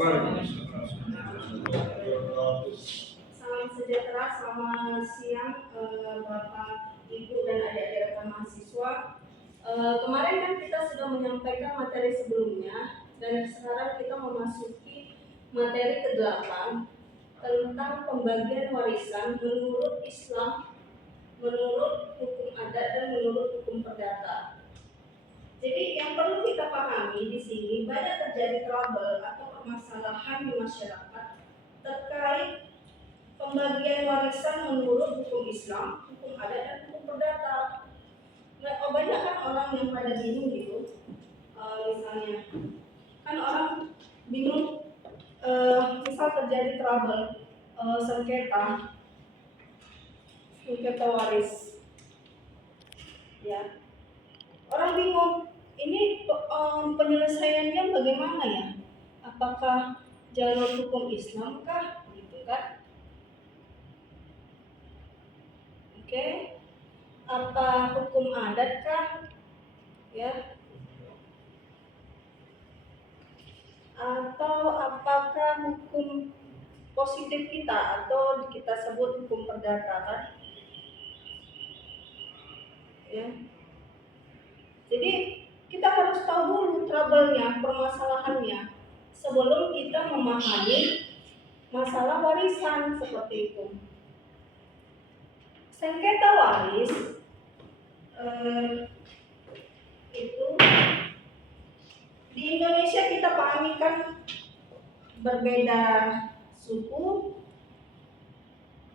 Salam sejahtera, selamat siang Bapak, Ibu, dan adik-adik rekan mahasiswa. Kemarin kan kita sudah menyampaikan materi sebelumnya, dan sekarang kita memasuki materi ke-8 tentang pembagian warisan menurut Islam, menurut hukum adat, dan menurut hukum perdata. Jadi yang perlu kita pahami di sini, banyak terjadi trouble atau permasalahan di masyarakat terkait pembagian warisan menurut hukum Islam, hukum adat, dan hukum perdata. Nah, banyak kan orang yang pada bingung gitu. Misalnya, kan orang bingung, misal terjadi trouble, sengketa waris, ya. Orang bingung, ini penyelesaiannya bagaimana ya? Apakah jalur hukum Islam kah? Gitu kan? Oke. Apa hukum adat kah? Ya. Atau apakah hukum positif kita atau kita sebut hukum perdata kan? Ya. Jadi kita harus tahu dulu trouble-nya, permasalahannya sebelum kita memahami masalah warisan seperti itu. Sengketa waris itu di Indonesia kita pahami kan berbeda suku,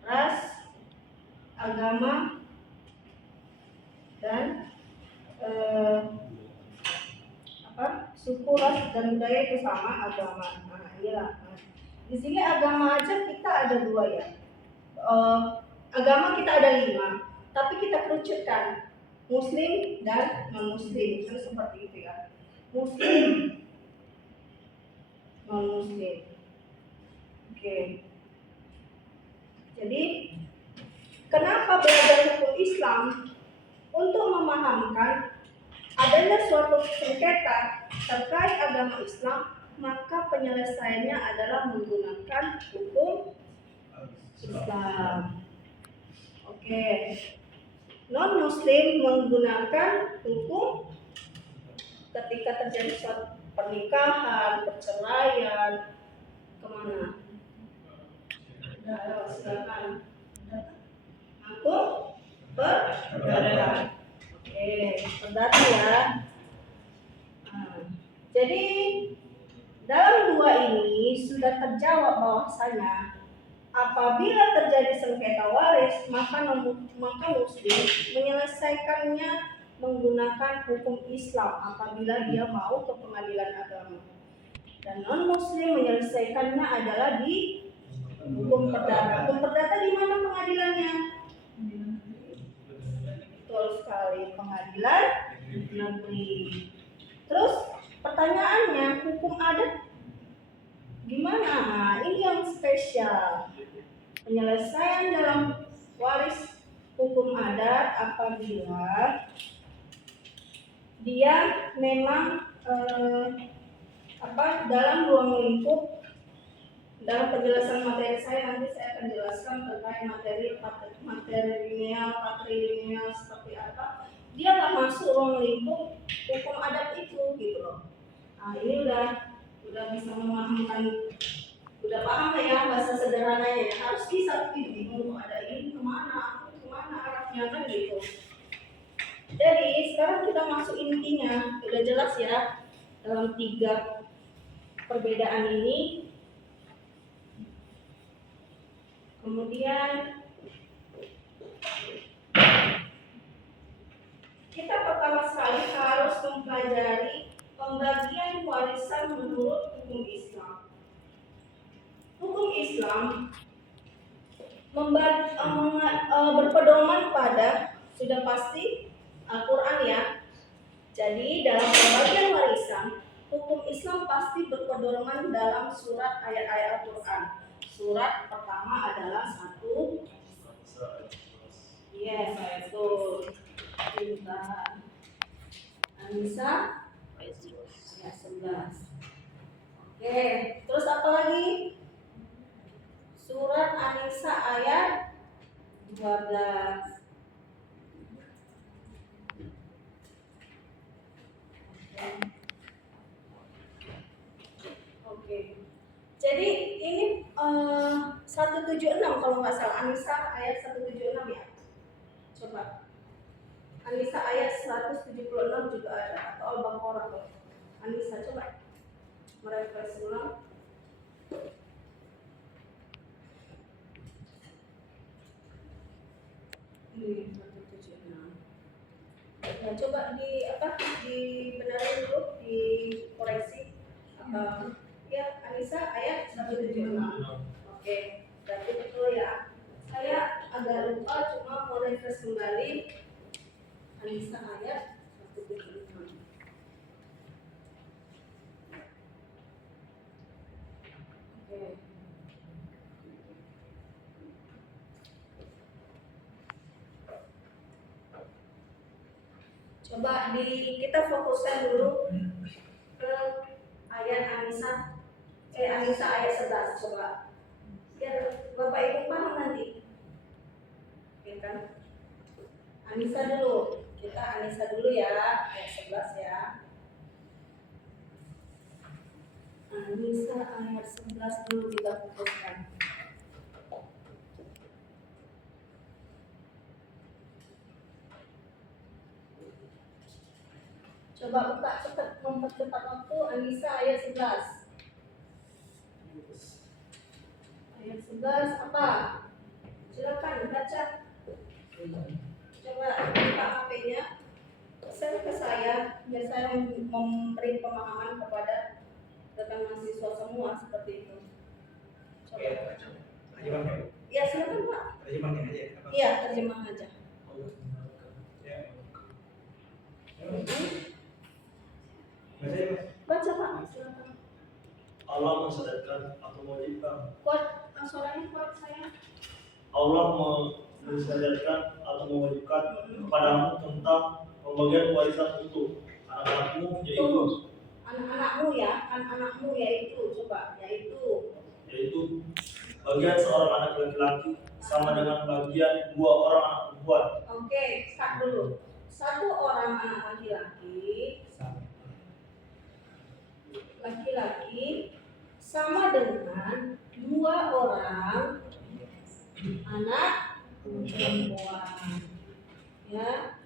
ras, agama, dan suku, ras, dan budaya itu sama agama. Nah, inilah. Di sini agama aja kita ada 2 ya. Agama kita ada 5, tapi kita kerucutkan Muslim dan non-Muslim, kan seperti itu ya. Muslim, non-Muslim. Oke. Jadi kenapa belajar hukum Islam? Untuk memahamkan adanya suatu sengketa terkait agama Islam, maka penyelesaiannya adalah menggunakan hukum Islam. Oke. Non-Muslim menggunakan hukum ketika terjadi suatu pernikahan, perceraian, kemana? Silakan. Aku perdata. Oke, perdata ya. Jadi dalam 2 ini sudah terjawab bahwasanya apabila terjadi sengketa waris, maka Muslim menyelesaikannya menggunakan hukum Islam apabila dia mau ke pengadilan agama. Dan non-Muslim menyelesaikannya adalah di hukum perdata. Hukum perdata di mana pengadilannya? Betul sekali, pengadilan negeri. Terus pertanyaannya, hukum adat gimana? Nah, ini yang spesial. Penyelesaian dalam waris hukum adat apabila dia memang dalam ruang lingkup. Dalam penjelasan materi saya nanti saya akan jelaskan terkait materi patrilineal seperti apa. Dia nggak masuk ruang lingkup hukum adat itu gitu loh. Nah, ini udah bisa memahamkan, udah paham ya bahasa sederhananya ya. Harus bisa bingung ada ini kemana arahnya kan gitu. Jadi sekarang kita masuk intinya, udah jelas ya dalam 3 perbedaan ini. Kemudian kita pertama sekali harus mempelajari pembagian warisan menurut hukum Islam. Hukum Islam berpedoman pada sudah pasti Al-Quran ya. Jadi dalam pembagian warisan, hukum Islam pasti berpedoman dalam surat ayat-ayat Al-Quran. Surat pertama adalah 1. Yes, itu Cinta An-Nisa ya 11. Oke, terus apa apa lagi? Surat An-Nisa ayat 12. Oke. Jadi ini 176 kalau nggak salah, An-Nisa ayat 176 ya. Coba. An-Nisa ayat 176 juga ada, atau Al-Baqarah. An-Nisa coba merefresh ulang. Ini 176. Nah, coba dibenarin dulu, dikoreksi. Ya, Anissa ayat 176. Oke, berarti betul ya. Saya agak lupa, cuma mau refresh kembali. Anissa ayat 176. Oke. Coba kita fokuskan dulu ke ayat Anissa ayat 11. Coba biar Bapak Ibu paham nanti. Oke kan? Anissa dulu. Kita Anissa dulu ya, ayat 11 ya. Anissa ayat 11 dulu kita fokuskan. Coba buka cepat, mempercepat waktu. Anissa ayat 11. Ayat 11 apa? Silakan baca. Coba buka HP-nya, share ke saya biar saya memberi pemahaman kepada rekan mahasiswa semua seperti itu. Coba. Ya silakan Pak. Terjemahnya aja. Iya, terjemah aja. Baca Pak, silakan. Allah mensyariatkan atau mewajibkan. Kuat, suaranya kuat saya. Allah mensyariatkan atau mewajibkan kepadamu tentang pembagian warisan untuk anak-anakmu, yaitu anak-anakmu ya, anak-anakmu yaitu bagian seorang anak laki-laki sama dengan bagian 2 orang anak perempuan. Oke, start dulu. 1 orang anak laki-laki sama dengan 2 orang anak perempuan. Ya.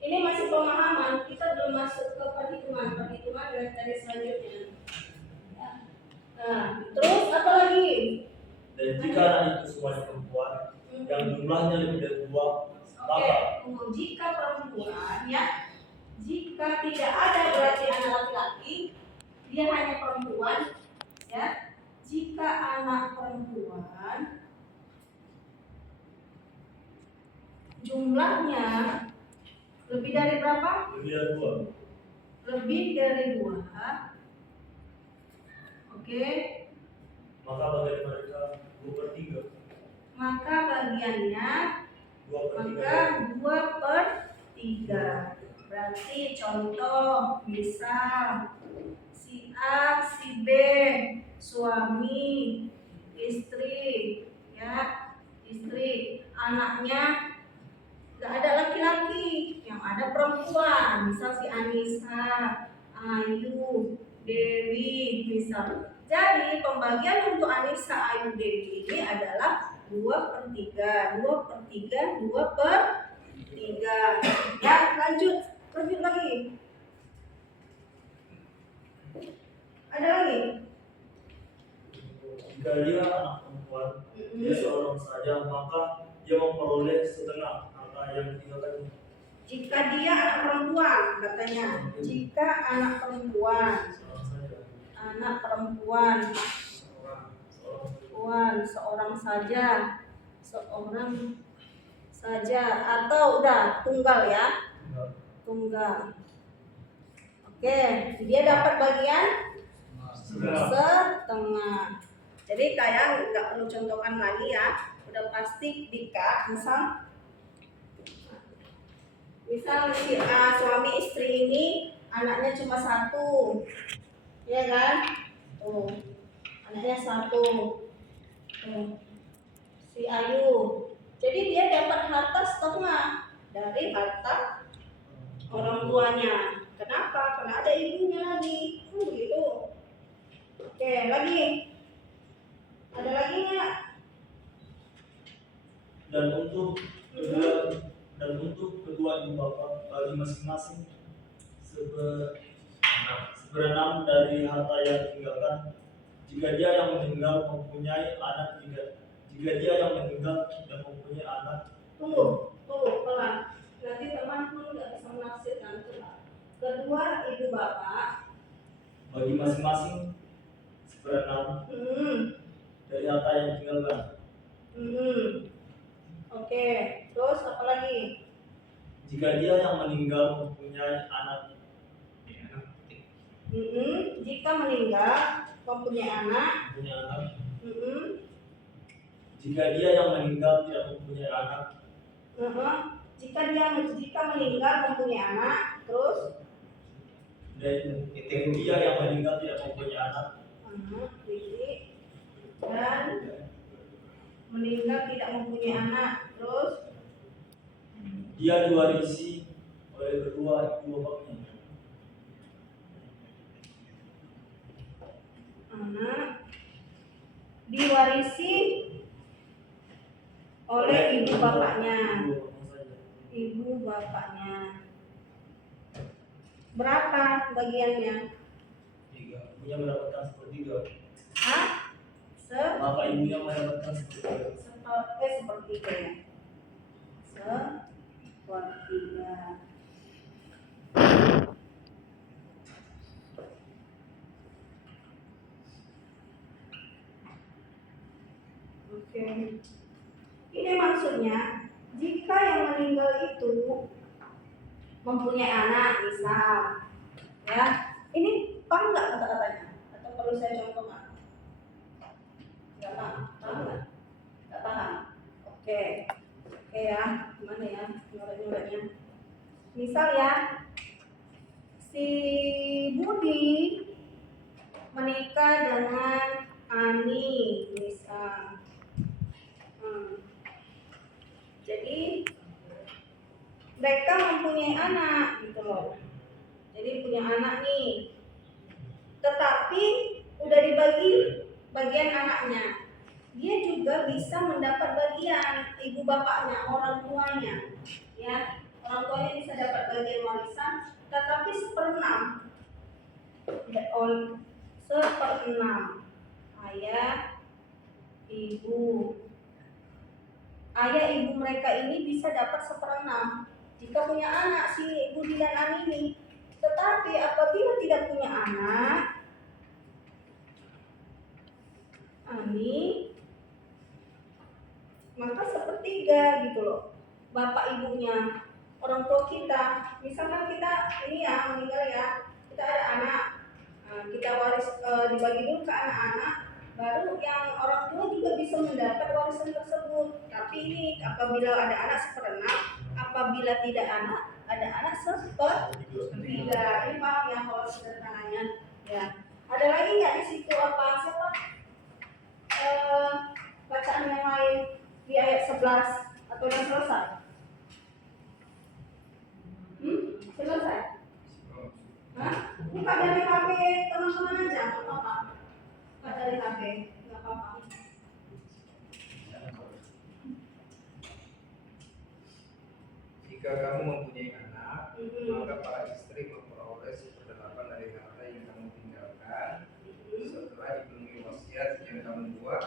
Ini masih pemahaman, kita belum masuk ke perhitungan dari selanjutnya. Nah, terus apa lagi? Dan jika anak itu semuanya perempuan, yang jumlahnya lebih dari 2, Oke, jika perempuan ya, jika tidak ada berarti anak laki-laki, dia hanya perempuan ya. Jika anak perempuan jumlahnya lebih dari berapa? Lebih dari 2. Oke. Maka bagian mereka 2/3. Maka bagiannya 2/3. Berarti contoh misal si A, si B, suami, istri, ya, anaknya gak ada laki-laki, yang ada perempuan, misal si Anissa, Ayu, Dewi, misal. Jadi pembagian untuk Anissa, Ayu, Dewi ini adalah 2/3. Ya, lanjut lagi. Ada lagi? Jika dia anak perempuan, dia seorang saja, maka dia memperoleh setengah harta yang ditinggalkan. Jika dia anak perempuan, katanya. Jika anak perempuan, seorang saja, atau udah tunggal ya, tunggal. Oke, dia dapat bagian setengah. Jadi kayak nggak perlu contohkan lagi ya, udah pasti Dika. Misal si suami istri ini anaknya cuma 1, ya kan? Tuh, anaknya satu. Tuh, si Ayu. Jadi dia dapat harta setengah dari harta orang tuanya. Kenapa? Karena ada ibunya lagi. Begitu. Oke, lagi. Ada lagi nggak? Dan untuk kedua ibu bapak bagi masing-masing seberenam dari harta yang ditinggalkan jika dia yang meninggal mempunyai anak jika dia yang meninggal dan mempunyai anak. Tunggu, pelan. Nanti teman pun nggak bisa menafsirkan. Kedua ibu bapak Bagi masing-masing seberenam dari harta yang ditinggalkan. Oke, terus apa lagi? Jika dia yang meninggal mempunyai anak. Jika meninggal mempunyai anak. Jika dia yang meninggal tidak mempunyai anak. Jika meninggal mempunyai anak, terus? Dan dia yang meninggal tidak mempunyai anak. Dan meninggal tidak mempunyai anak, terus? Dia diwarisi oleh kedua ibu bapaknya. Anak diwarisi oleh ibu bapaknya. Ibu bapaknya. Berapa bagiannya? 3. Ibunya mendapatkan sepertiga. Hah? Maka ibunya mendapatkan sepertiga. Sepertiga ya. Sepertiga. Oke. Ini maksudnya jika yang meninggal itu mempunyai anak, misal, ya, ini paham nggak kata-katanya? Atau perlu saya contohkan? Nggak paham, nggak? Nggak paham. Oke ya, gimana ya, nyurat-nyuratnya? Misal ya, si Budi menikah dengan Ani, misal. Jadi mereka mempunyai anak gitu loh. Jadi punya anak nih. Tetapi udah dibagi bagian anaknya. Dia juga bisa mendapat bagian ibu bapaknya, orang tuanya. Ya, orang tuanya bisa dapat bagian warisan, tetapi 1/6. Ya, 1/6. Ayah ibu mereka ini bisa dapat 1/6 jika punya anak si Budi dan Ani ini. Tetapi apabila tidak punya anak, Ani, maka 1/3 gitu loh. Bapak ibunya, orang tua kita, misalkan kita ini ya meninggal ya, kita ada anak, kita waris dibagi dulu ke anak-anak, baru yang orang tua juga bisa mendapat warisan tersebut. Tapi ini apabila ada anak 1/6, apabila tidak ada anak 1/3. Ini paham ya kalau sederhananya ya. Ada lagi nggak di situ apa siapa bacaan yang lain di ayat 11 atau yang selesai? Selesai? Hah? Ini Pak dari HP teman-teman aja, nggak apa-apa. Pak dari HP, nggak apa-apa. Jika kamu mempunyai anak, maka para istri memperoleh 1/8 dari harta yang kamu tinggalkan setelah dipenuhi wasiat yang kamu buat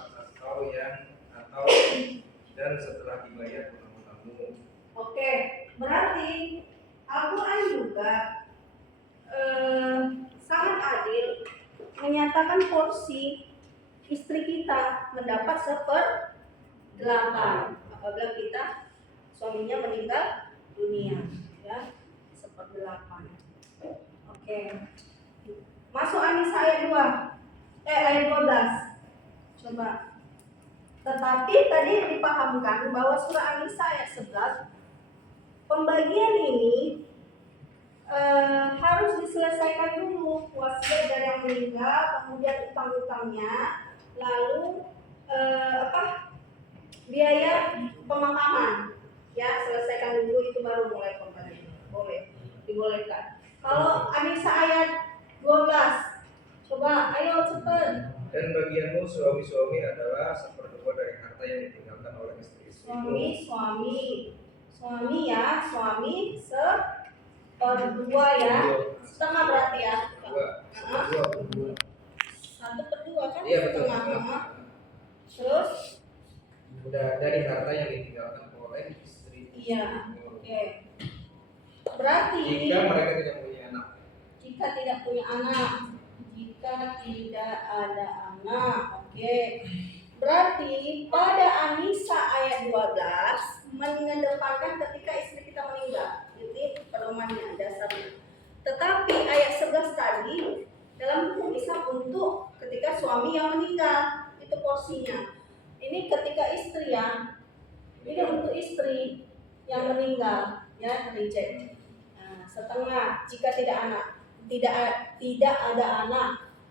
dan setelah dibayar utang-utangmu. Oke, berarti Al-Quran juga sangat adil menyatakan porsi istri kita mendapat 1/8 apabila kita suaminya meninggal dunia, ya, 1/8. Oke, masuk An-Nisa ayat 12. Coba. Tetapi tadi dipahamkan bahwa surah An-Nisa ayat 11 pembagian ini harus diselesaikan dulu wasiat dari yang meninggal, kemudian utang-utangnya, lalu biaya pemakaman, ya selesaikan dulu itu baru mulai kembali, boleh dibolehkan. Kalau Anissa ayat 12, coba ayo cepet. Dan bagianmu suami-suami adalah seperdua dari harta yang ditinggalkan oleh istri-istrimu. Suami ya, suami seperdua ya, setengah berarti ya. Dua. 1/2 kan? Iya betul. Setengah. Terus? Udah dari harta yang ditinggalkan oleh istri. Iya. Oke. Berarti Jika mereka tidak punya anak. Jika tidak punya anak. Jika tidak ada anak. Oke. Berarti pada Anissa ayat 12 mengedepankan ketika istri kita meninggal. Jadi pedomannya dasarnya. Tetapi ayat 11 tadi dalam hukum Islam untuk ketika suami yang meninggal, itu porsinya. Ini ketika istri ya. Ini untuk istri yang meninggal ya, reject. Nah, setengah jika tidak anak. Tidak ada anak.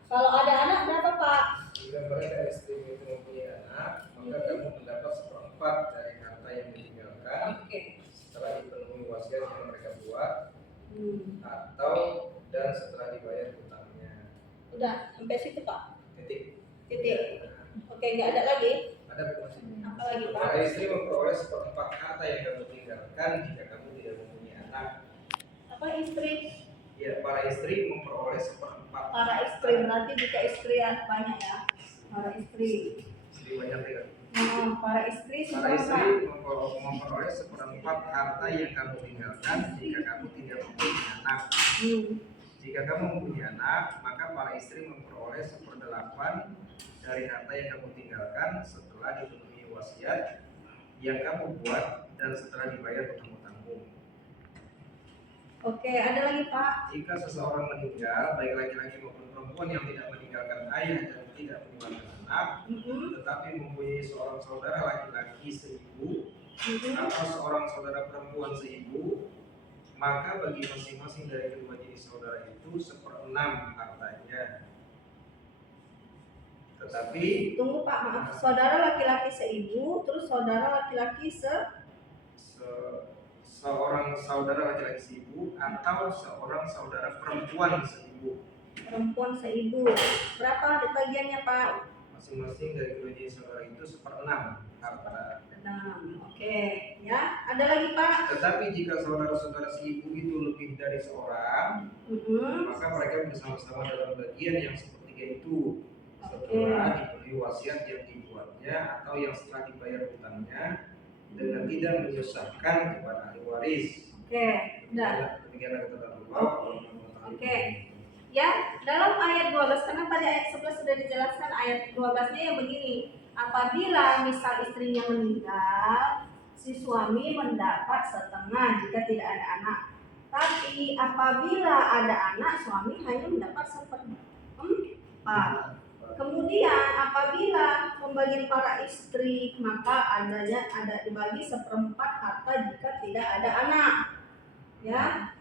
Kalau ada anak berapa, Pak? Jika mereka istri itu mempunyai anak, maka kamu mendapat 1/4 dari harta yang ditinggalkan. Setelah dipenuhi wasiat yang mereka buat, atau dan setelah dibayar hutangnya. Udah sampai situ, Pak. Titik. Oke, nggak ada lagi. Ada masih. Apa lagi, Pak? Para istri memperoleh 1/4 harta yang kamu tinggalkan jika kamu tidak mempunyai anak. Apa istri? Ya, para istri memperoleh 1/4. Para istri berarti jika istri ya banyak ya. Para istri. Istri banyak tidak? Para istri Para istri seberapa? memperoleh 1/4 harta yang kamu tinggalkan jika kamu tidak mempunyai anak. Jika kamu mempunyai anak, maka para istri memperoleh 1/8 dari harta yang kamu tinggalkan setelah dipenuhi wasiat yang kamu buat dan setelah dibayar hutang-hutangmu. Oke, ada lagi, Pak. Jika seseorang meninggal, baik laki-laki maupun perempuan yang tidak meninggalkan ayah dan tidak meninggalkan anak, tetapi mempunyai seorang saudara laki-laki seibu atau seorang saudara perempuan seibu, maka bagi masing-masing dari kedua jenis saudara itu 1/6 hartanya. Tetapi Tunggu, Pak, maaf. Saudara laki-laki seibu, terus saudara laki-laki seorang saudara laki-laki seibu atau seorang saudara perempuan seibu. Perempuan seibu. Berapa bagiannya, Pak? Masing-masing dari kedua jenis saudara itu 1/6 harta. 6. Oke, ya. Ada lagi, Pak? Tetapi jika saudara-saudara seibu itu lebih dari seorang, maka mereka bersama-sama dalam bagian yang sepertiga itu setelah dipenuhi wasiat yang dibuatnya atau yang setelah dibayar hutangnya dengan tidak menyusahkan kepada ahli waris. Oke, udah. Demikianlah kata Allah. Oke. Ya, dalam ayat 12 karena pada ayat 11 sudah dijelaskan, ayat 12-nya yang begini. Apabila misal istrinya meninggal, si suami mendapat setengah jika tidak ada anak. Tapi apabila ada anak, suami hanya mendapat 1/4. Kemudian apabila pembagian para istri, maka ada dibagi 1/4 harta jika tidak ada anak. Ya,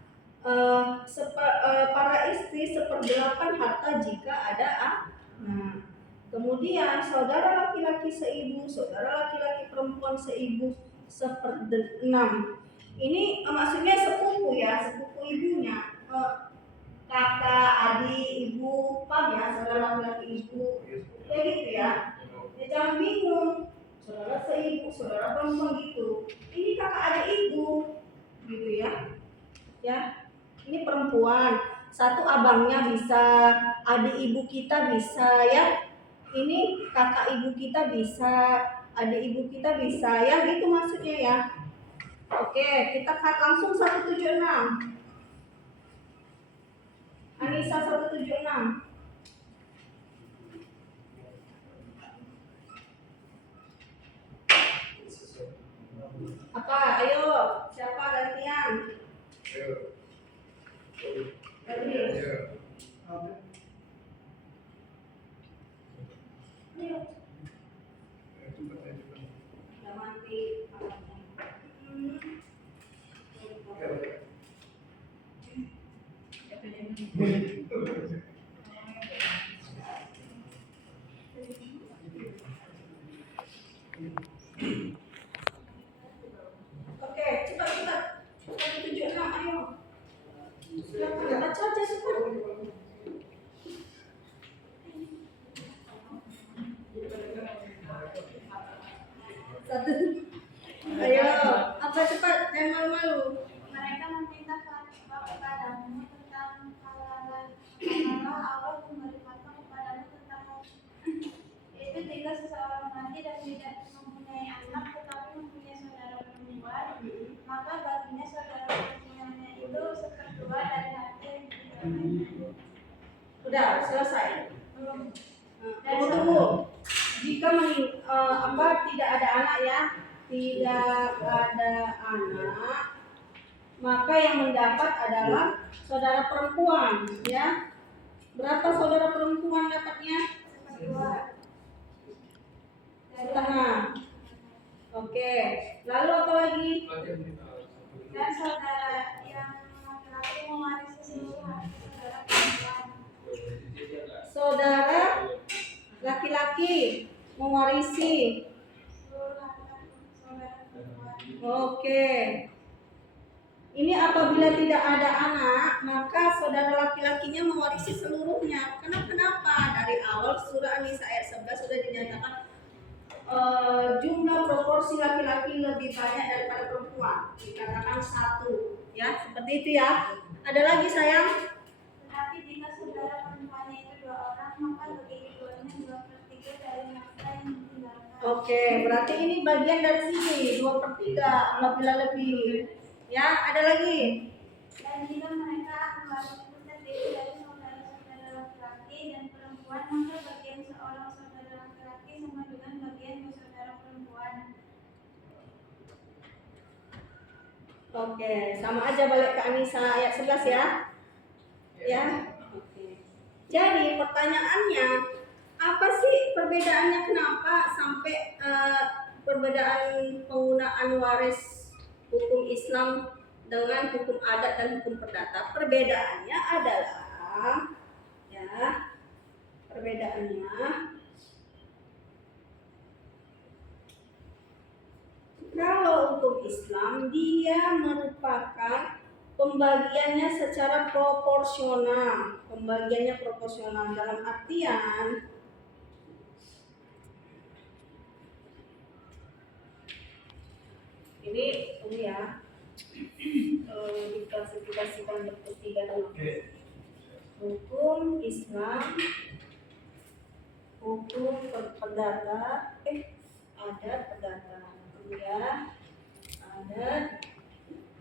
para istri 1/8 harta jika ada anak. Kemudian saudara laki-laki seibu, saudara laki-laki perempuan seibu 1/6. Ini maksudnya sepupu ya, sepupu ibunya. Kakak, adik, ibu, paham ya, saudara laki-laki ibu, kayak gitu ya. Ya jangan bingung, saudara seibu, saudara perempuan gitu. Ini kakak adik ibu, gitu ya. Ya, ini perempuan. Satu abangnya bisa, adik ibu kita bisa ya. Ini kakak ibu kita bisa, adik ibu kita bisa ya, gitu maksudnya ya. Oke, kita langsung 176. Anissa 176. Apa? Ayo, siapa gantian? Ayo. Udah mati. Udah selesai. Tunggu. Jika tidak ada anak ya, tidak ada anak, maka yang mendapat adalah saudara perempuan, ya. Berapa saudara perempuan dapatnya? Setengah. Oke. Lalu apa lagi? Dan saudara yang laki-laki mewarisi seluruh harta saudara perempuan. Saudara laki-laki mewarisi. Seluruh harta saudara perempuan. Oke. Ini apabila tidak ada anak, maka saudara laki-lakinya mewarisi seluruhnya. Kenapa? Dari awal surah An-Nisa ayat 11 sudah dinyatakan jumlah proporsi laki-laki lebih banyak daripada perempuan. Dikatakan 1, ya, seperti itu ya. Ada lagi sayang? Tetapi jika saudara perempuannya itu 2 orang, maka bagi keduanya 2/3 dari nafkah yang ditinggalkan. Oke, berarti ini bagian dari sini 2/3 apabila lebih. Ya, ada lagi? Dan jika mereka mewarisi terdiri dari saudara-saudara laki-laki dan perempuan, maka bagian seorang saudara laki-laki sama dengan bagian saudara perempuan. Oke, sama aja balik ke An-Nisa ayat 11 ya. Ya. Oke. Jadi pertanyaannya, apa sih perbedaannya, kenapa sampai perbedaan penggunaan waris hukum Islam dengan hukum adat dan hukum perdata? Perbedaannya adalah, ya, perbedaannya kalau hukum Islam dia merupakan pembagiannya secara proporsional. Pembagiannya proporsional dalam artian ini ya, diklasifikasikan bentuk 3 dulu. Hukum Islam, hukum perdata, adat perdata, ya, adat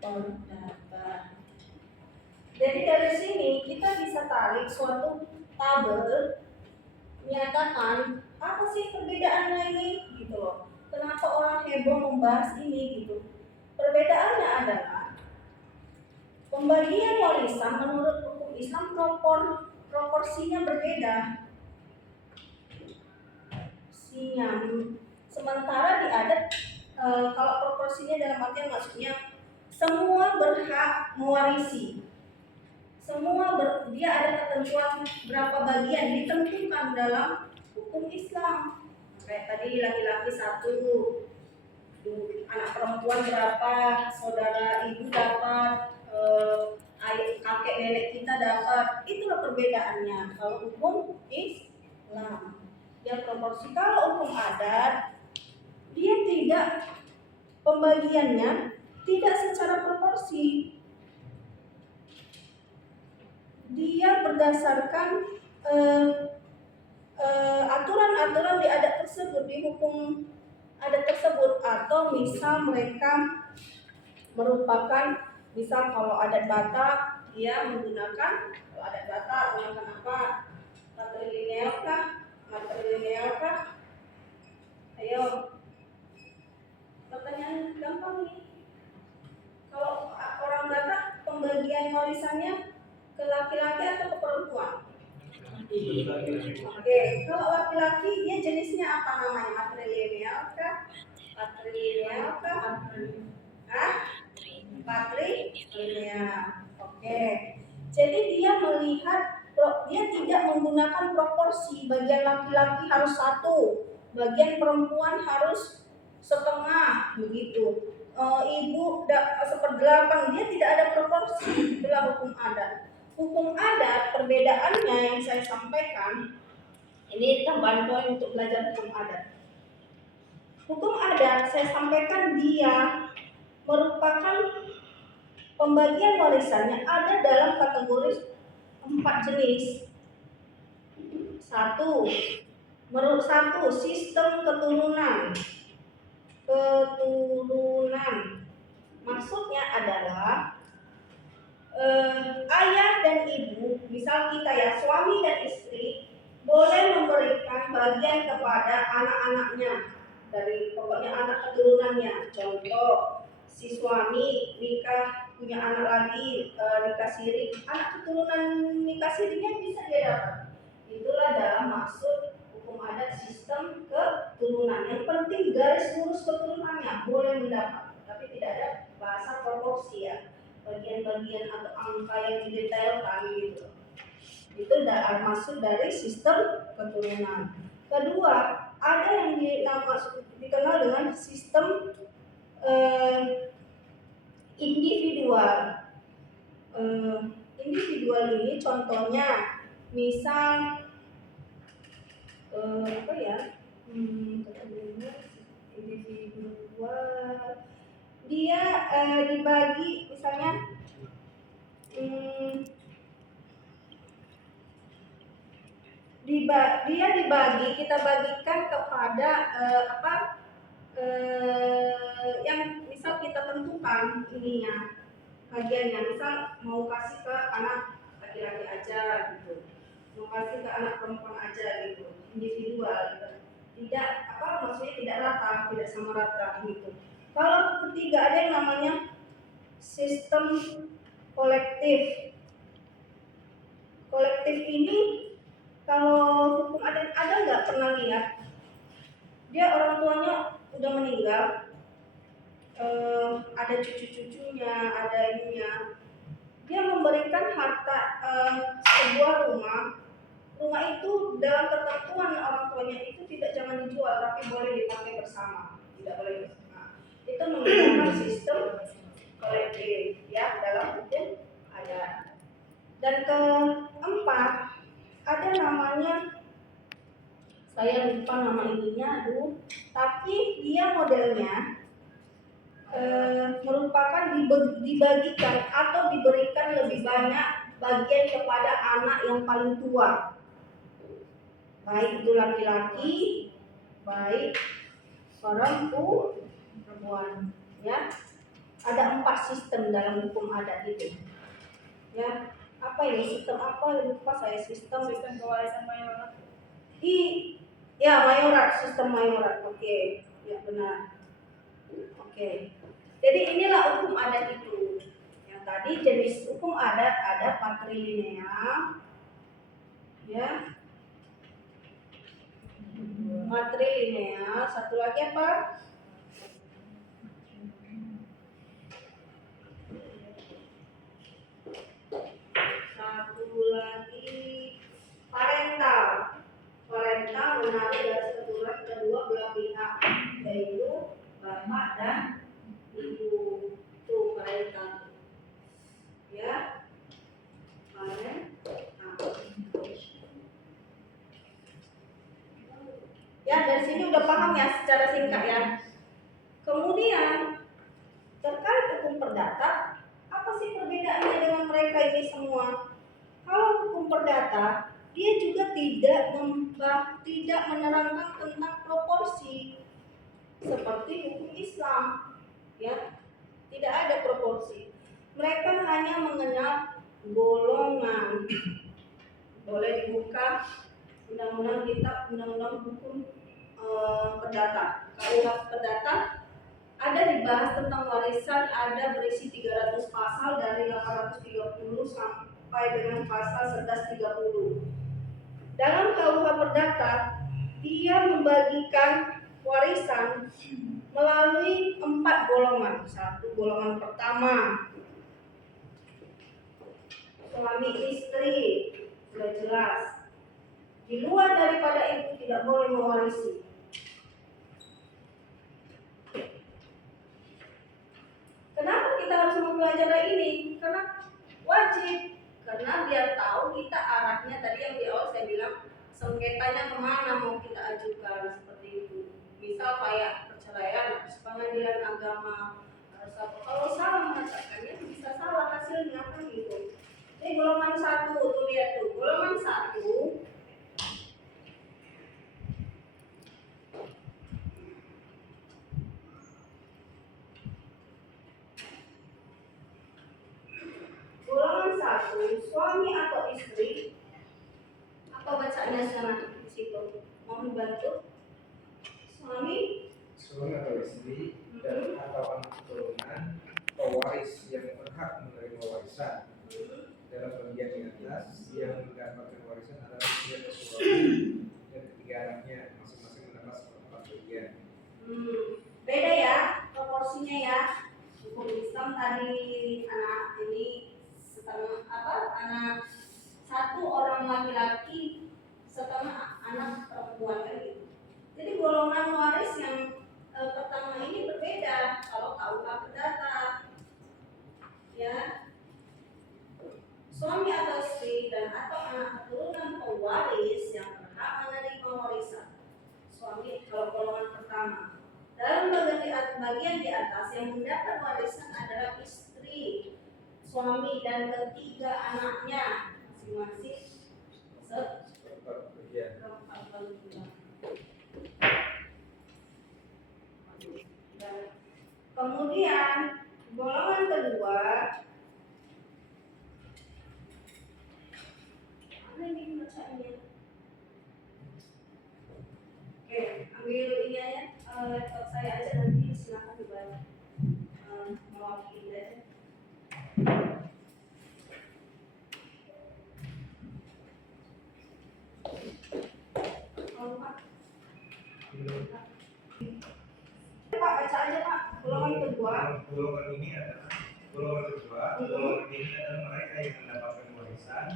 perdata. Jadi dari sini kita bisa tarik suatu tabel menyatakan apa sih perbedaannya ini, gitu loh. Kenapa orang heboh membahas ini gitu? Perbedaannya adalah pembagian warisan menurut hukum Islam proporsinya berbeda. Sementara di adat kalau proporsinya dalam artian maksudnya semua berhak mewarisi. Dia ada ketentuan berapa bagian ditentukan dalam hukum Islam. Kayak tadi laki-laki 1, anak perempuan berapa, saudara ibu dapat, kakek nenek kita dapat. Itulah perbedaannya kalau hukum Islam. Dia proporsi. Kalau hukum adat dia tidak, pembagiannya tidak secara proporsi. Dia berdasarkan aturan-aturan di adat tersebut, di hukum adat tersebut, atau misal mereka merupakan, misal kalau adat Batak dia menggunakan, kalau adat Batak menggunakan apa? Matrilineal kah? Ayo, pertanyaan gampang nih. Kalau orang Batak pembagian warisannya ke laki-laki atau ke perempuan? Oke, kalau laki-laki dia jenisnya apa namanya? Matrilineal kah? Patrilineal. Oke. Jadi dia melihat, dia tidak menggunakan proporsi. Bagian laki-laki harus 1, bagian perempuan harus setengah, begitu. Ibu 1/8, dia tidak ada proporsi. Itulah hukum adat. Hukum adat perbedaannya yang saya sampaikan, ini tambahan poin untuk belajar hukum adat. Hukum adat saya sampaikan dia merupakan pembagian warisannya ada dalam kategori 4 jenis. 1, sistem keturunan. Maksudnya adalah ayah dan ibu, misal kita ya, suami dan istri, boleh memberikan bagian kepada anak-anaknya dari pokoknya anak keturunannya. Contoh, si suami nikah punya anak lagi, nikah siri, anak keturunan nikah sirinya bisa dia dapat. Itulah dalam maksud hukum adat sistem keturunan. Yang penting garis lurus keturunannya boleh mendapat, tapi tidak ada bahasa proporsi ya, bagian-bagian atau angka yang didetailkan gitu. Itu maksud dari sistem keturunan. Kedua, ada yang dikenal dengan sistem individual. Individual ini contohnya, misal apa ya? Individual, dia dibagi misalnya. Dia dibagi, kita bagikan kepada yang misal kita tentukan ininya bagiannya, misal mau kasih ke anak laki-laki aja gitu, mau kasih ke anak perempuan aja gitu, individual gitu. Tidak maksudnya tidak rata, tidak sama rata gitu. Kalau ketiga ada yang namanya sistem kolektif. Kolektif ini kalau hukum adat ada nggak pernah lihat? Dia orang tuanya udah meninggal, ada cucu-cucunya, ada ininya. Dia memberikan harta sebuah rumah. Rumah itu dalam ketentuan orang tuanya itu jangan dijual, tapi boleh dipakai bersama, tidak boleh bersama. Itu menggunakan sistem kolektif ya dalam hukum adat. Dan keempat ada namanya, saya lupa nama ininya, tapi dia modelnya merupakan dibagikan atau diberikan lebih banyak bagian kepada anak yang paling tua, baik itu laki-laki, baik perempuan, ya. Ada 4 sistem dalam hukum adat itu, ya. Apa ini sistem apa? Lupa saya. Sistem kewarisan mayorat. Mayorat, sistem mayorat. Oke, ya benar. Oke. Jadi inilah hukum adat itu. Yang tadi jenis hukum adat ada patrilineal, ya. Matrilineal, satu lagi apa? Satu lagi parental. Parental menarik garis keturunan kedua belah pihak, yaitu bapak dan ibu. Tuh parental, ya. Parental. Ya, dari sini udah paham ya secara singkat ya. Kemudian terkait hukum perdata, apa sih perbedaannya dengan mereka ini semua? Kalau hukum perdata, dia juga tidak menerangkan tentang proporsi seperti hukum Islam, ya. Tidak ada proporsi. Mereka hanya mengenal golongan. Boleh dibuka undang-undang kitab undang-undang hukum perdata. KUH perdata ada dibahas tentang warisan, ada berisi 300 pasal dari 830 sampai dengan pasal 1130. Dalam KUH perdata, dia membagikan warisan melalui 4 golongan. Satu, golongan pertama, suami istri, sudah jelas. Di luar daripada itu tidak boleh mewarisi. Kenapa kita harus mempelajari ini? Karena wajib. Karena biar tahu kita arahnya, tadi yang di awal saya bilang sengketanya kemana mau kita ajukan, seperti itu. Misal kayak perceraian, pengadilan agama, kalau salah mengatakannya bisa salah hasilnya kan gitu. Ini golongan 1 tuh, lihat tuh, golongan 1 golongan Anda sana di situ? Mohon bantu. Suami atau istri dan atau anak keturunan pewaris yang berhak menerima warisan. Dalam bagian di atas yang mendapatkan warisan adalah istri atau suami dan ketiga anaknya, masing-masing mendapat seperempat bagian. Beda ya proporsinya ya. Hukum Islam tadi anak ini setengah anak satu orang laki-laki, setengah anak perempuan kan gitu. Jadi golongan waris yang pertama ini berbeda kalau KUH Perdata. Ya. Suami atau istri dan atau anak keturunan pewaris yang berhak menerima warisan. Suami kalau golongan pertama. Dalam bagian di atas yang mendapat warisan adalah istri, suami dan ketiga anaknya masing-masing Seperempat bagian. Kemudian golongan kedua, mana ini bacanya? Oke, ambil ini aja, laptop saya aja nanti silakan dibaca. Mewakili aja. Pak, baca aja Pak. Golongan kedua. Golongan ini adalah mereka yang mendapatkan warisan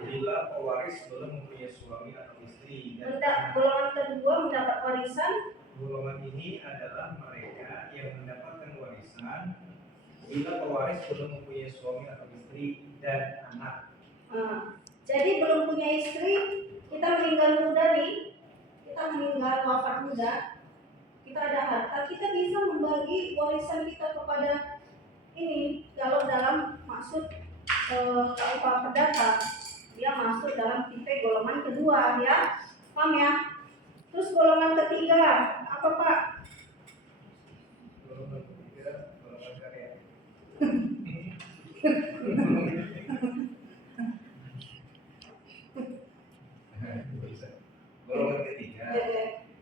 bila pewaris belum mempunyai suami atau istri. Golongan kedua mendapat warisan. Golongan ini adalah mereka yang mendapatkan warisan bila pewaris belum mempunyai suami atau istri dan anak. Jadi belum punya istri, kita meninggal muda nih, kita meninggal wafat muda, kita ada harta, kita bisa membagi warisan kita kepada ini. Kalau dalam maksud KUH Perdata, dia masuk dalam tipe golongan kedua, ya, paham ya? Terus golongan ketiga apa Pak? Golongan ketiga, golongan karya. Golongan ketiga,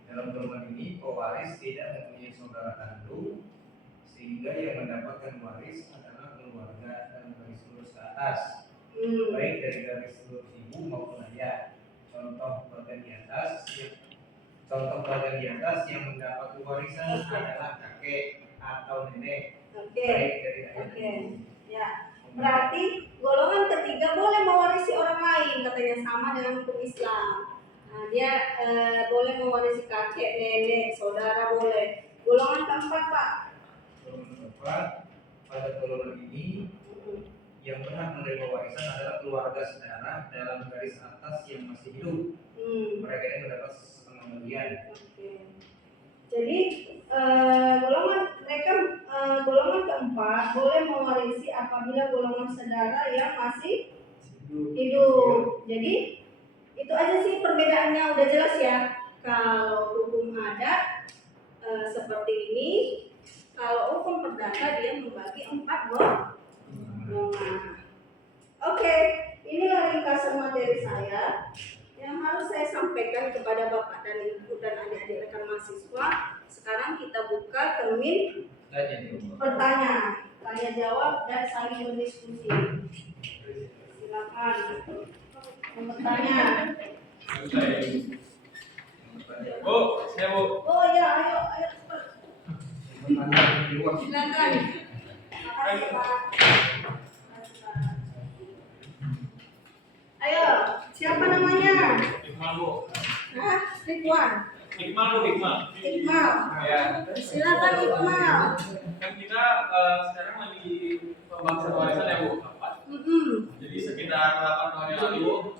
dalam golongan ini pewaris tidak mempunyai saudara kandung sehingga yang mendapatkan waris adalah keluarga dan garis lurus ke atas, baik dari garis lurus ibu maupun ayah. Contoh bagian di atas yang mendapat warisan adalah kakek atau nenek, baik dari ayah dan ibu. Ya. Berarti golongan ketiga boleh mewarisi orang lain, katanya sama dengan hukum Islam. Nah, dia boleh mewarisi kakek, nenek, saudara boleh. Golongan keempat Pak. Golongan keempat, pada golongan ini yang berhak menerima warisan adalah keluarga saudara dalam garis atas yang masih hidup. Mereka yang mendapat setengah bagian. Jadi golongan keempat boleh mewarisi apabila golongan saudara yang masih hidup. Jadi itu aja sih perbedaannya, udah jelas ya. Kalau hukum adat seperti ini, kalau hukum perdata dia membagi 4 golongan. Oke, inilah ringkasan materi saya yang harus saya sampaikan kepada Bapak dan Ibu dan adik-adik rekan mahasiswa. Sekarang kita buka termin pertanyaan, tanya jawab dan saling berdiskusi. Silakan bertanya. Bu, saya Bu. Oh ya, ayo cepat. Silakan. Makasih Pak. Ayo, siapa namanya? Hikmal Bu. Hah? Ridwan. Hikmal Bu, Hikmal. Iqmal. Ya. Silakan Iqmal. Kan kita sekarang lagi pembahasan warisan ya Bu. Jadi sekitar 8 tahun yang lalu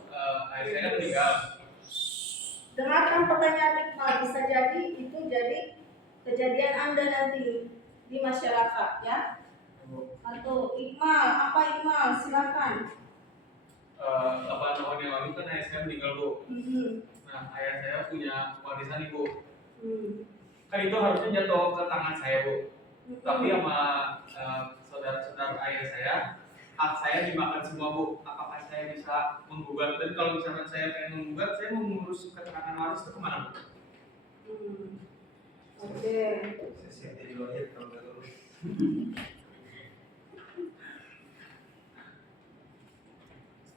ayah saya meninggal. Dengarkan pertanyaan Iqmal, bisa jadi itu jadi kejadian Anda nanti di masyarakat ya. Satu, Iqmal, apa Iqmal? Silakan. 8 tahun yang lalu kan ayah saya meninggal Bu. Nah, ayah saya punya warisan nih Bu. Kan itu harusnya jatuh ke tangan saya Bu. Tapi sama saudara-saudara ayah saya hak saya dimakan semua Bu. Apakah saya bisa menggugat? Dan kalau misalkan saya pengen menggugat, saya mau mengurus keterangan waris itu kemana Bu? Oke. Saya siap jadi lawyer kalau udah lulus.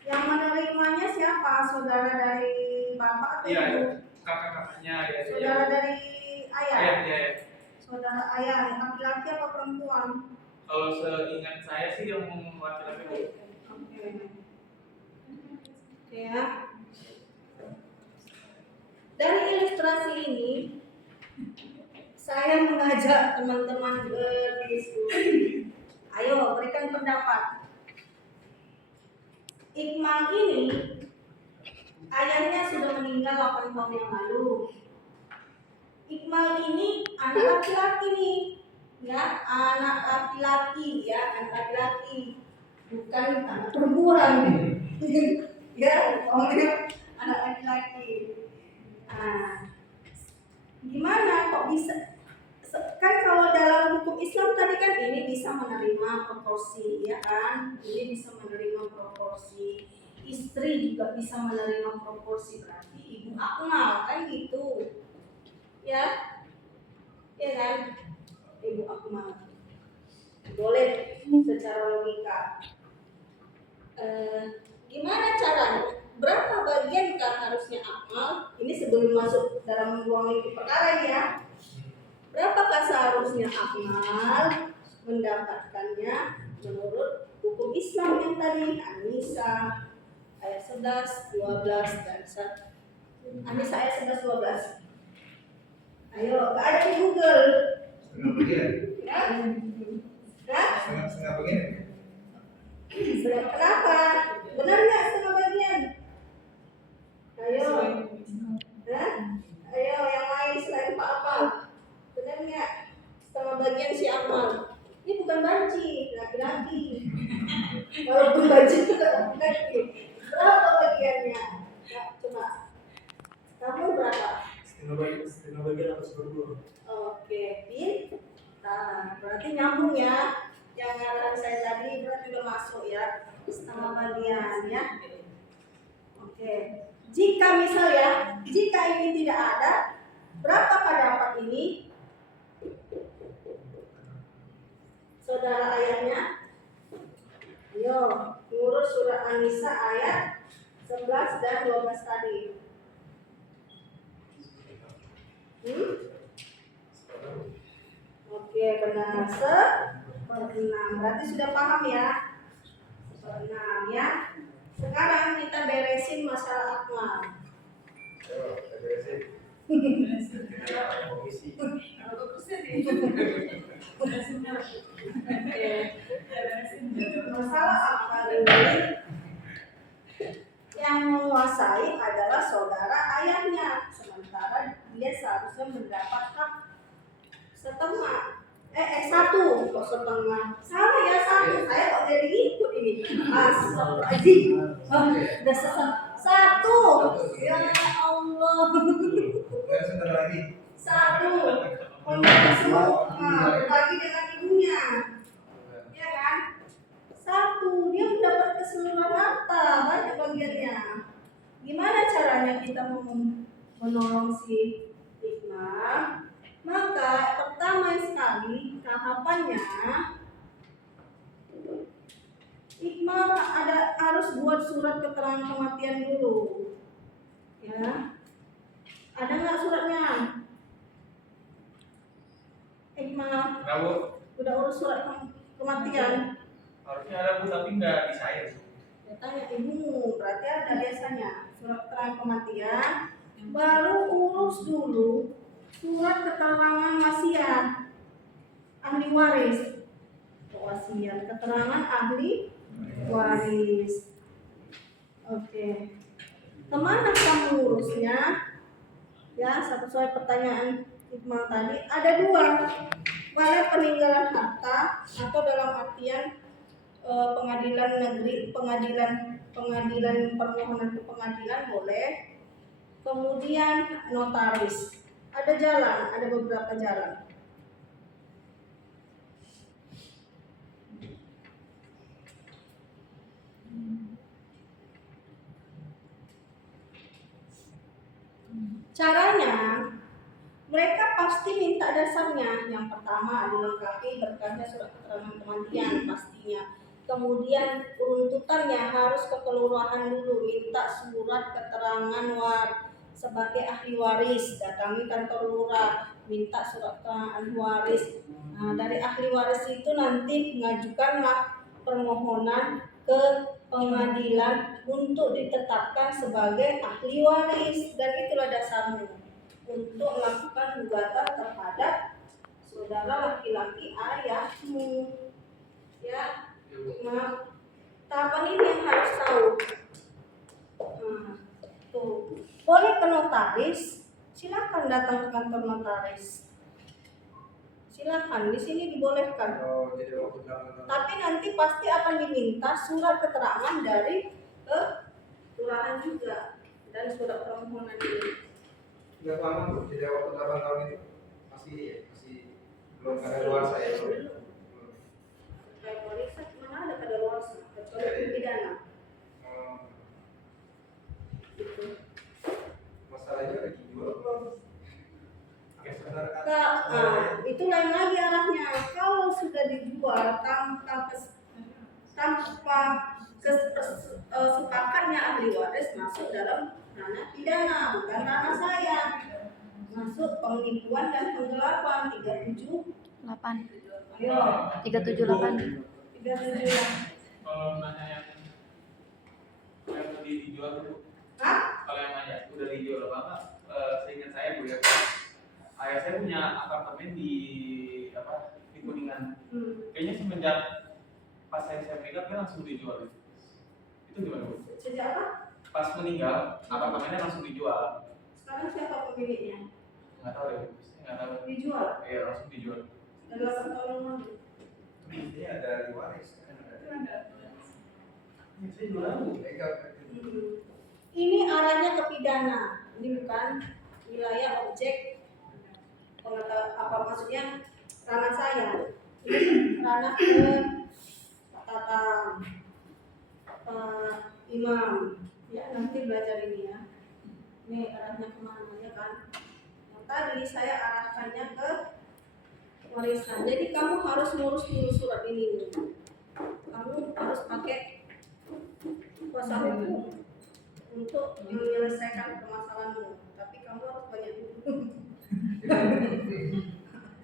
Yang menerimanya siapa? Saudara dari bapak atau Iya, ibu? kakak-kakaknya ya. Saudara dari ayah? Iya. Saudara ayah, laki-laki apa perempuan? Kalau seingat saya sih yang laki-laki Bu. Oke. Oke ya. Dari ilustrasi ini, saya mengajak teman-teman berdiskusi. Ayo berikan pendapat. Iqmal ini ayahnya sudah meninggal 8 tahun yang lalu. Iqmal ini anak laki-laki nih, ya anak laki-laki, bukan anak perempuan. Ya, pokoknya anak laki-laki. Nah, gimana kok bisa? Kan kalau dalam hukum Islam tadi kan ini bisa menerima proporsi, ya kan? Ini bisa menerima proporsi. Istri juga bisa menerima proporsi, berarti ibu Akmal kan gitu. Ya kan? Ibu Akmal. Boleh secara logika. Gimana caranya? Berapa bagian kan harusnya Akmal? Ini sebelum masuk dalam ruang lingkup perkara ya. Berapakah seharusnya Akmal mendapatkannya menurut hukum Islam yang tadi? An-Nisa ayat 11, 12 dan 1. An-Nisa ayat 11, 12. Ayo, gak ada di Google. Setengah bagian. Ya? Nah, Setengah bagian. kenapa? Benar nggak setengah bagian? Ayo. Hah? Ayo yang lain selain Pak Akmal. Benar nggak? Setengah bagian si Akmal. Ini bukan banci, laki-laki. Walaupun banci itu laki-laki. Berapa bagiannya? Ya, coba. Kamu berapa? Setengah bagian atau seperempat. Oke, nah, berarti nyambung ya. Yang arahan saya tadi berarti juga masuk ya. Setengah bagian ya. Oke. Jika misal ya, jika ini tidak ada, berapakah dapat ini? Saudara ayahnya? Ayo, ngurus surah An-Nisa ayat 11 dan 12 tadi. Oke, benar. 1/6. Berarti sudah paham ya? 1/6 ya. Sekarang kita beresin masalah Akmal. Ayo, kita beresin. Komisi. Oke. Masalah Akmal ini yang menguasai adalah saudara ayahnya, sementara dia seharusnya mendapat hak setengah. Satu kok setengah. Sama ya satu. Saya kok jadi ikut ini. Astagfirullahaladzim. Udah satu. Ya Allah. Sebentar lagi. Satu. Pembagi semua. Berbagi dengan ibunya. Ya kan? Satu. Dia mendapat keseluruhan harta. Banyak bagiannya. Gimana caranya kita menolong si Iqmal? Maka pertama sekali tahapannya Iqmal harus buat surat keterangan kematian dulu. Ya. Ada nggak suratnya? Iqmal. Bravo. Udah urus surat kematian? Harusnya ada Bu, tapi nggak di saya. Ya, tanya ibumu, berarti ada biasanya surat keterangan kematian. Baru urus dulu surat keterangan wasiat ahli waris. Wasiat keterangan ahli waris. Oke. Kemana kamu urusnya? Ya, sesuai pertanyaan Iqmal tadi. Ada dua. Balai peninggalan harta atau dalam artian pengadilan negeri, pengadilan permohonan ke pengadilan boleh. Kemudian notaris. Ada jalan, ada beberapa jalan. Caranya, mereka pasti minta dasarnya. Yang pertama dilengkapi berkasnya surat keterangan kematian pastinya. Kemudian runtutannya harus ke kelurahan dulu, minta surat keterangan sebagai ahli waris, datangi kantor lurah, minta surat keterangan ahli waris. Nah, dari ahli waris itu nanti mengajukanlah permohonan ke pengadilan untuk ditetapkan sebagai ahli waris, dan itulah dasarnya untuk melakukan gugatan terhadap saudara laki-laki ayahmu. Ya, nah, tahapan ini yang harus tahu. Nah, tuh, boleh ke notaris, silakan datang ke kantor notaris. Silakan, di sini dibolehkan. Oh, jadi waktu dalam Tapi nanti pasti akan diminta surat keterangan dari kelurahan juga dan surat permohonan ini. nggak lama tuh, jadi waktu 8 tahun itu masih belum ada luar saya. Kayak warisan mana ada kadaluarsa kecuali pidana. Gitu. Masalahnya udah dijual belum? Itu lain lagi arahnya. Kalau sudah dijual tanpa kesepakatnya ahli waris, masuk dalam ranah pidana, bukan ranah saya. Masuk penipuan dan penggelapan 378. Ayo. 378. 378. Kalau nanya yang udah dijual dulu. Hah? Kalau yang nanya udah dijual apa enggak? Seingat saya Bu ya. Ayah saya punya apartemen di Kuningan. Kayaknya semenjak pas saya meninggal kan langsung dijual. Itu gimana Bu? Sejak apa? Pas meninggal apartemennya langsung dijual. Sekarang siapa pemiliknya? Nggak tahu deh, saya nggak tahu. Dijual? Iya langsung dijual. Dari 8 tahun yang lalu. Ini ada ahli waris kan ada. Saya jual Bu. Ini arahnya ke pidana. Ini bukan wilayah objek apa maksudnya ranah saya. Ini ranah ke tata imam. Ya nanti belajar ini ya. Ini arahnya kemana ya kan? Yang tadi saya arahkannya ke warisan. Jadi kamu harus ngurus dulu surat ini. Kamu harus pakai kuasa hukum untuk menyelesaikan permasalahanmu. Tapi kamu harus banyak dulu.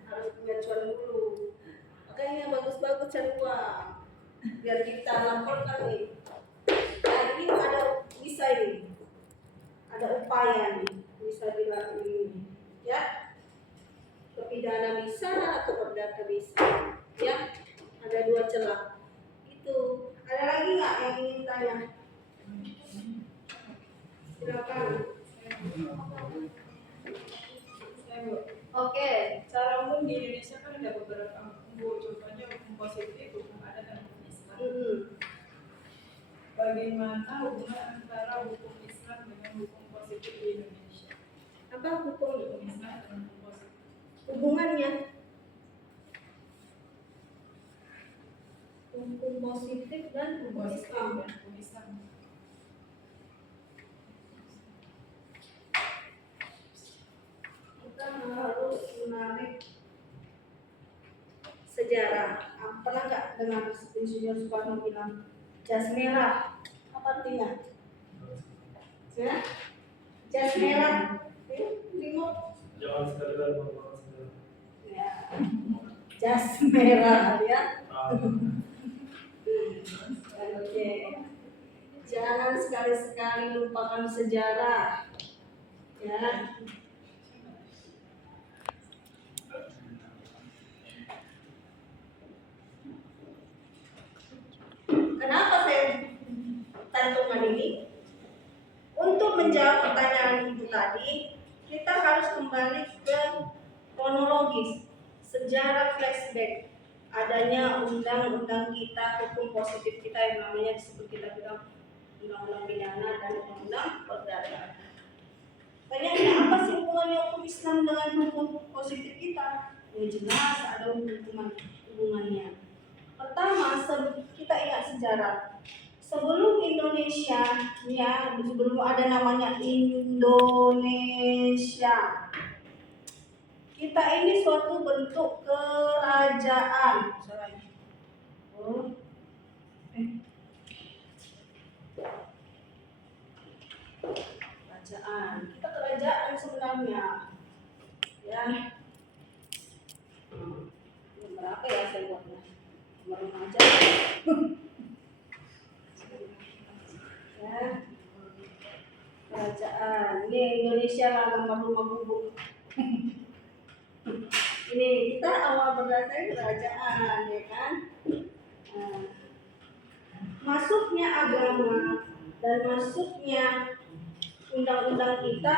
Harus punya cuan dulu. Makanya bagus-bagus cari uang biar kita laporkan nih. Nah ini ada bisa ini. Ada upaya nih, bisa dilakukan ini, ya. Kepidana bisa, atau perdata bisa, ya. Ada 2 celah. Itu. Ada lagi nggak yang ingin tanya? Silakan. Oke. Secara umum di Indonesia kan ada beberapa hukum, contohnya hukum positif, hukum adat, dan hukum Islam. Bagaimana hubungan antara hukum Islam dengan hukum positif di Indonesia? Apa hukum Islam dan hukum positif. hubungannya? Hukum positif dan hukum Positif Islam. dan hukum Islam. Kita harus menarik sejarah. Pernah nggak dengar Insinyur Soekarno bilang jas merah? Apa artinya? Ya? Jas merah. Remote. Jangan sekali-kali melakukan segala. Ya. Jas merah ya. Oke. Jangan sekali-sekali lupakan sejarah. Ya. Kenapa saya cantumkan ini? Untuk menjawab pertanyaan ibu tadi, kita harus kembali ke kronologis, sejarah flashback adanya undang-undang kita, hukum positif kita yang namanya disebut kita bilang undang-undang pidana dan undang-undang perdata. Pertanyaannya, apa sih hubungannya hukum Islam dengan hukum positif kita? Ya jelas ada hubungannya. Pertama, kita ingat sejarah. sebelum Indonesia, ya sebelum ada namanya Indonesia, kita ini suatu bentuk kerajaan. Oh. Kerajaan, kita kerajaan sebenarnya, ya. Berapa ya saya buatnya? Nomor aja. Ya. Kerajaan. Ini Indonesia lah gambar rumah bubuk. Ini kita awal berdasarkan kerajaan, ya kan? Nah, masuknya agama dan masuknya undang-undang kita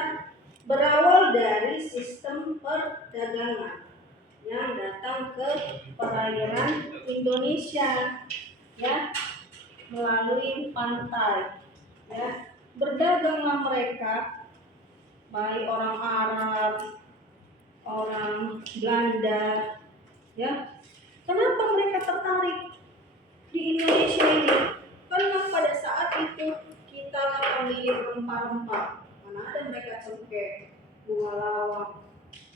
berawal dari sistem perdagangan yang datang ke perairan Indonesia, ya, melalui pantai, ya. Berdaganglah mereka, baik orang Arab, orang Belanda, ya. Kenapa mereka tertarik di Indonesia ini? Karena pada saat itu kita pemilik rempah-rempah. Mana ada mereka cengkeh, bunga lawang,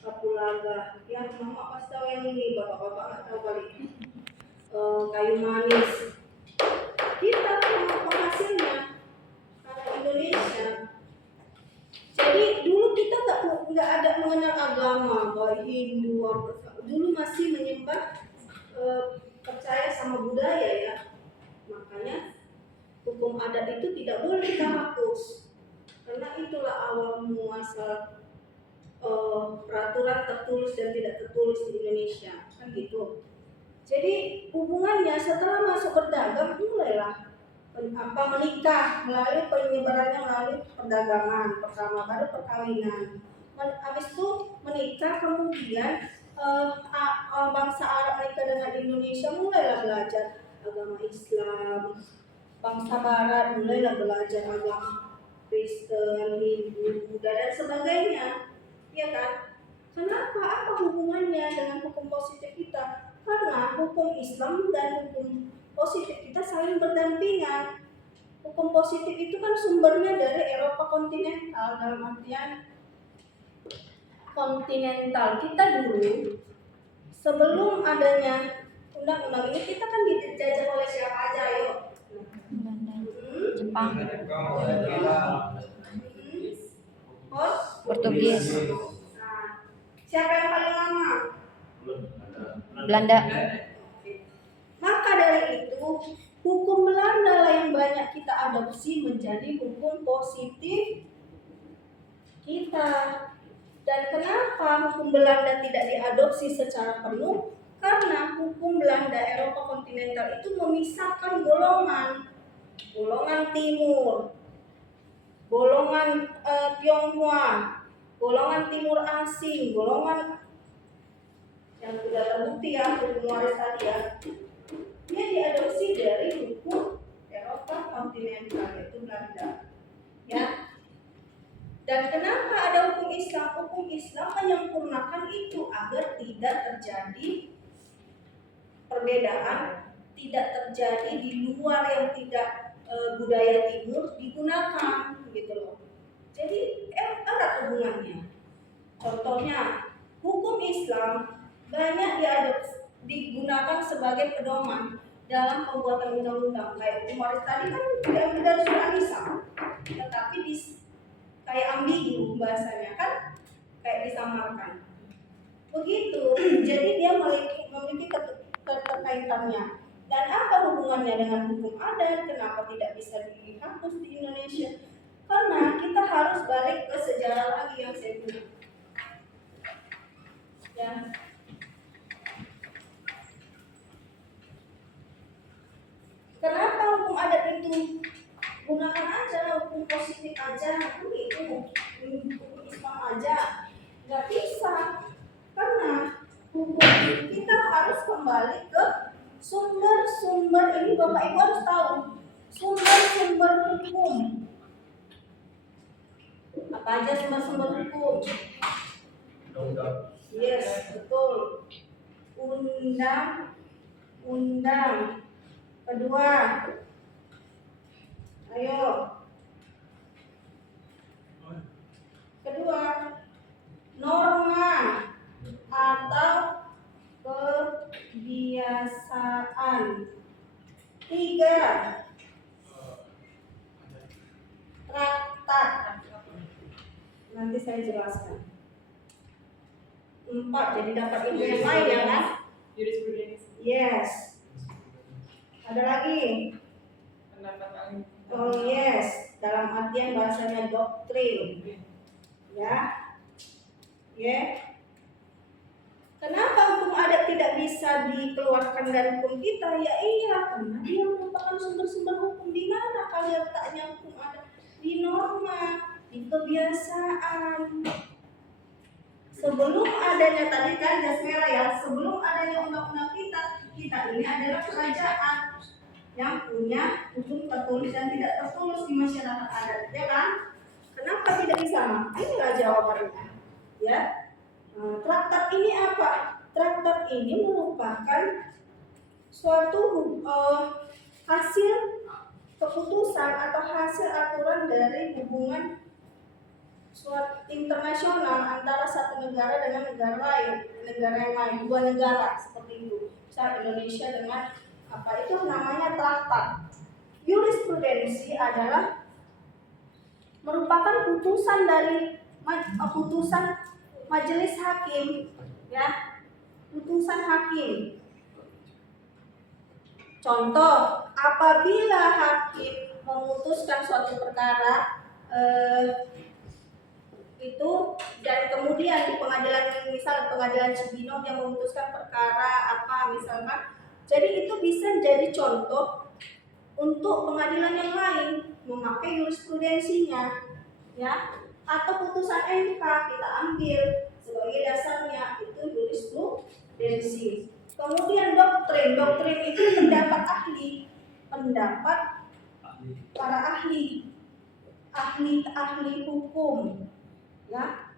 kapulaga, yang mama pasti tahu yang ini, bapak-bapak nggak tahu kali. Kayu manis. Kita penghasilnya karena Indonesia. Jadi dulu kita nggak ada mengenal agama, baik Hindu apa. Dulu masih menyembah, percaya sama budaya, ya. Makanya hukum adat itu tidak boleh kita hapus, karena itulah awal muasal peraturan tertulis dan tidak tertulis di Indonesia, kan gitu. Jadi hubungannya setelah masuk berdagang, mulailah menikah melalui penyebarannya melalui perdagangan pertama, baru perkawinan. Habis itu menikah, kemudian bangsa Arab menikah dengan Indonesia, mulailah belajar agama Islam. Bangsa Barat mulailah belajar agama Kristen, Hindu, Buddha dan sebagainya, ya kan? Kenapa? Apa hubungannya dengan hukum positif kita? Karena hukum Islam dan hukum positif kita saling berdampingan. Hukum positif itu kan sumbernya dari Eropa kontinental, dalam artian kontinental. Kita dulu sebelum adanya undang-undang ini, kita kan dijajah oleh siapa aja, yuk? Jepang, Portugis. Nah, siapa yang paling lama? Belanda. Maka dari itu, hukum Belanda lah yang banyak kita adopsi menjadi hukum positif kita. Dan kenapa hukum Belanda tidak diadopsi secara penuh? Karena hukum Belanda Eropa kontinental itu memisahkan golongan timur, golongan Tionghoa, golongan timur asing, golongan yang sudah terbukti ya, hukum waris tadi ya. Dia diadopsi dari hukum Eropa kontinental, yaitu Belanda, ya. Dan kenapa ada hukum Islam? Hukum Islam menyempurnakan itu agar tidak terjadi perbedaan, tidak terjadi di luar yang tidak budaya timur digunakan, gitu loh. Jadi erat hubungannya. Contohnya, hukum Islam banyak digunakan sebagai pedoman dalam pembuatan undang-undang. Kayak hukum waris tadi kan diambil dari surah An-Nisa, tetapi kayak ambigu bahasanya kan, kayak disamarkan. Begitu. Jadi dia memiliki keterkaitannya. Dan apa hubungannya dengan hukum adat? Kenapa tidak bisa dihapus di Indonesia? Karena kita harus balik ke sejarah lagi yang saya bilang. Ya. Kenapa hukum adat itu gunakan aja, hukum positif aja, itu hukum Islam aja? Nggak bisa, karena hukum kita harus kembali ke sumber-sumber ini. Bapak Ibu harus tahu sumber-sumber hukum. Apa aja sumber-sumber hukum? Yes, betul. Undang-undang. Kedua, Ayo. Kedua, norma atau kebiasaan. 3, traktat. Nanti saya jelaskan. 4, jadi dapat ilmu yang lain ya kan? Jurisprudensi. Yes. Ada lagi? Pendapat ahli. Oh yes, dalam artian bahasanya doktrin. Ya. Kenapa hukum adat tidak bisa dikeluarkan dari hukum kita? Ya iya, karena dia merupakan sumber-sumber hukum. Di mana kalian letaknya hukum adat? Di norma, di kebiasaan. Sebelum adanya tadi kan jas merah ya, sebelum adanya undang-undang kita ini adalah kerajaan yang punya hukum tertulis dan tidak tertulis di masyarakat adat, ya kan? Kenapa tidak bisa? Inilah jawabannya. Ya, traktat ini apa? Traktat ini merupakan suatu hasil keputusan atau hasil aturan dari hubungan suatu internasional antara satu negara dengan negara yang lain, dua negara seperti itu. Misal Indonesia dengan apa itu namanya traktat. Jurisprudensi adalah merupakan putusan dari putusan majelis hakim, ya, putusan hakim. Contoh, apabila hakim memutuskan suatu perkara itu dan kemudian di pengadilan, misal pengadilan Cibinong yang memutuskan perkara apa misalkan, jadi itu bisa jadi contoh untuk pengadilan yang lain memakai jurisprudensinya, ya, atau putusan MK kita ambil sebagai dasarnya, itu jurisprudensi. Kemudian doktrin itu pendapat ahli, pendapat para ahli hukum, ya.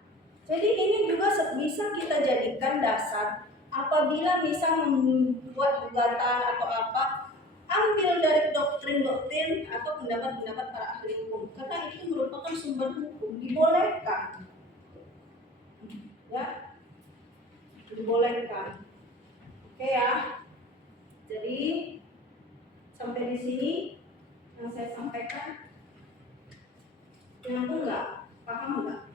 Jadi ini juga bisa kita jadikan dasar apabila bisa membuat gugatan atau apa, ambil dari doktrin atau pendapat para ahli hukum, karena itu merupakan sumber hukum, dibolehkan, ya, dibolehkan. Oke ya, jadi sampai di sini yang saya sampaikan, nyambung nggak? Paham nggak?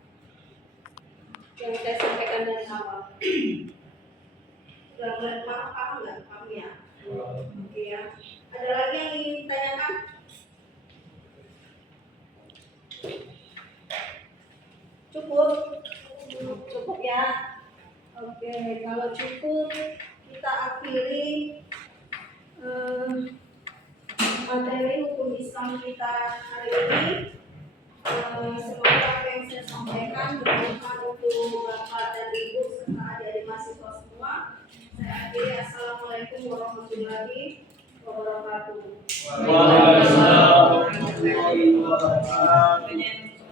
Yang saya sampaikan dari awal. Paham nggak? Paham ya? Oke ya. Ada lagi yang ingin ditanyakan? Cukup ya. Oke, kalau cukup kita akhiri materi hukum Islam kita hari ini. Semoga apa yang saya sampaikan bermanfaat untuk Bapak dan Ibu serta adik-adik mahasiswa semua. Saya akhiri. Assalamualaikum warahmatullahi wabarakatuh.